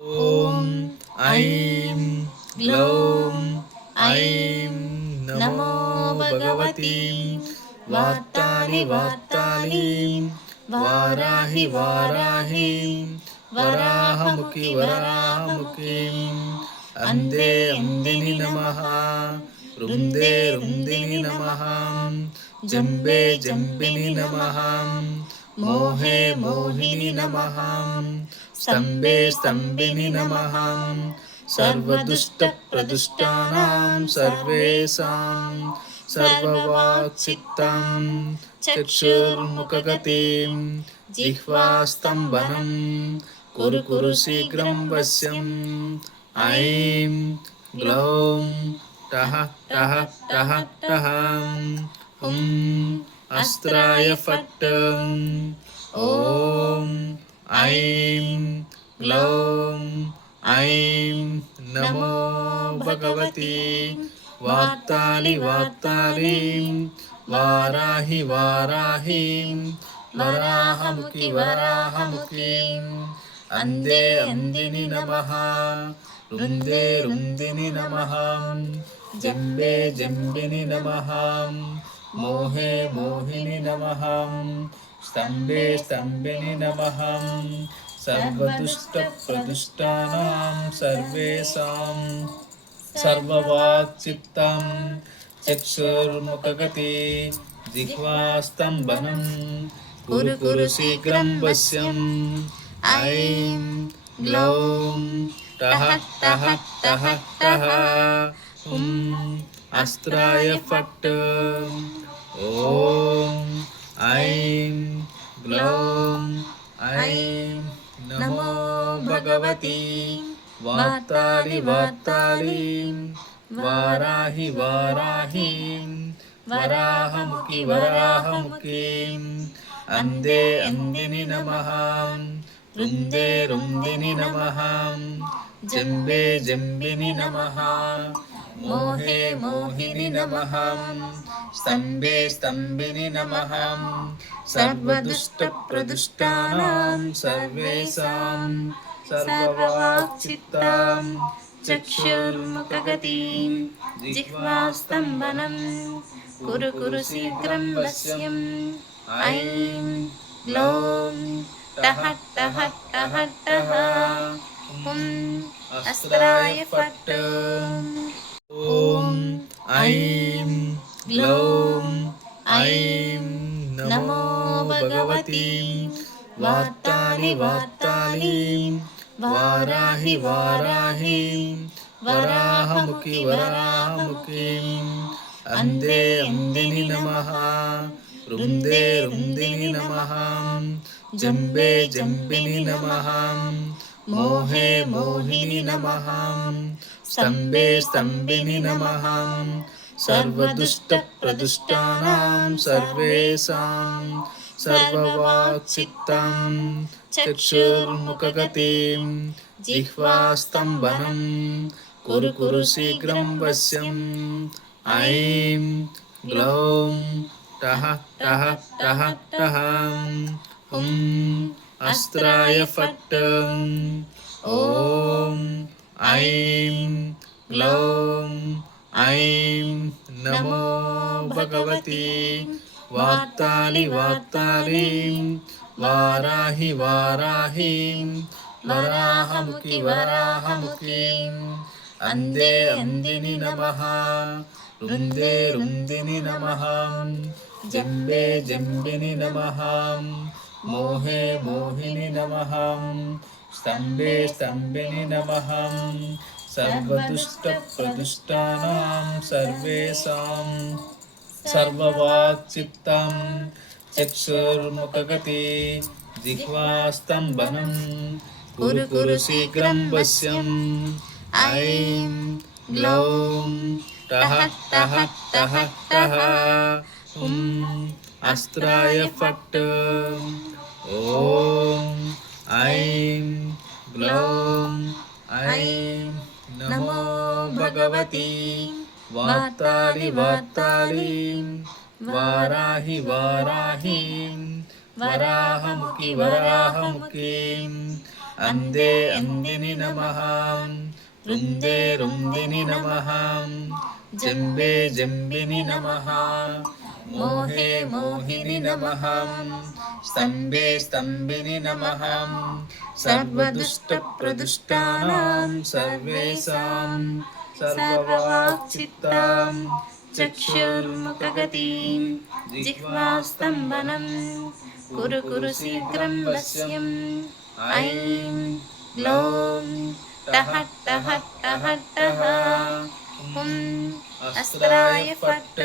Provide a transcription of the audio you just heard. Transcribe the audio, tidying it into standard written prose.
ॐ ऐं ग्लौं ऐं नमो भगवतीं वाताली वातालीं वाराहि वाराहीं वराहमुखि वराहमुखीं अन्धे अन्दिनि नमः रुन्दे रुन्दिनि नमः जम्बे जम्बिनि नमः मोहे मोहिनि नमः स्तम्भे स्तम्भिनि नमः सर्वदुष्टप्रदुष्टानां सर्वेषां सर्ववाक्चित्तां चक्षुर्मुखगतिं जिह्वास्तम्भनं कुरु कुरु शीघ्रं वश्यम् ऐं ग्लौं टः टः टः टः हुं अस्त्राय फट् ॐ ऐं ग्लौं ऐं नमो भगवती वाताली वातालीं वाराहि वाराहीं वराहमुखि वराहमुखीं अन्धे अन्दिनि नमः रुन्दे रुन्दिनि नमः जम्बे जम्बिनि नमः मोहे मोहिनि नमः स्तम्भे स्तम्भिनि नमः सर्वदुष्टप्रदुष्टानां सर्वेषां सर्ववाक्चित्तां चक्षुर्मुखगति जिह्वास्तम्भनं कुरु कुरु शीघ्रं वश्यम् ऐं ग्लौं टः टः टः टः हुं अस्त्राय फट् ॐ ऐं ग्लौं ऐं नमो भगवती वाताली वातालीं वाराहि वाराहीं वराहमुखि वराहमुखीं अन्धे अन्दिनि नमः रुन्दे रुन्दिनि नमः जम्बे जम्बिनि नमः मोहे मोहिनि नमः स्तम्भे स्तम्भिनि नमः सर्वदुष्टप्रदुष्टानां सर्वेषां सर्ववाक्चित्तां चक्षुर्मुखगतिं जिह्वास्तम्भनं कुरु कुरु शीघ्रं वश्यम् ऐं ग्लौं टः टः टः टः हुं अस्त्राय फट् ॐ ऐं ग्लौं ऐं नमो भगवतीं वाताली वातालीं वाराहि वाराहीं वराहमुखि वराहमुखीं अन्धे अन्दिनि नमः रुन्दे रुन्दिनि नमः जम्बे जम्बिनि नमः मोहे मोहिनि नमः स्तम्भे स्तम्भिनि नमः सर्वदुष्टप्रदुष्टानां सर्वेषां सर्ववाक्चित्तां चक्षुर्मुखगतिं जिह्वास्तम्भनं कुरु कुरु शीघ्रं वश्यम् ऐं ग्लौं टः टः टः टः हुं अस्त्राय फट् ॐ ऐं ग्लौं ऐं नमो भगवती वाताली वातालीं वाराहि वाराहीं वराहमुखि वराहमुखीं अन्धे अन्दिनि नमः रुन्दे रुन्दिनि नमः जम्बे जम्बिनि नमः मोहे मोहिनि नमः स्तम्भे स्तम्भिनि नमः सर्वदुष्टप्रदुष्टानां सर्वेषां सर्ववाक्चित्तां चक्षुर्मुखगति जिह्वास्तम्भनं कुरु कुरु शीघ्रं वश्यम् ऐं ग्लौं टः टः टः टः हुं अस्त्राय फट् ॐ ऐं ग्लौं ऐं नमो भगवती वाताली वातालीं वाराहि वाराहीं वराहमुखि वराहमुखीं अंदे अंदिनि नमः रुंदे रुंदिनि नमः जंबे जंबिनि नमः मोहे मोहिनि नमः स्तंभे स्तंभिनि नमः सर्वदुष्टप्रदुष्टानां सर्वेषां सर्ववाक्चित्तां चक्षुर्मुखगतिं जिह्वास्तम्भनं कुरु कुरु शीघ्रं वश्यम् ऐं ग्लौं टः टः टः टः हुं अस्त्राय फट्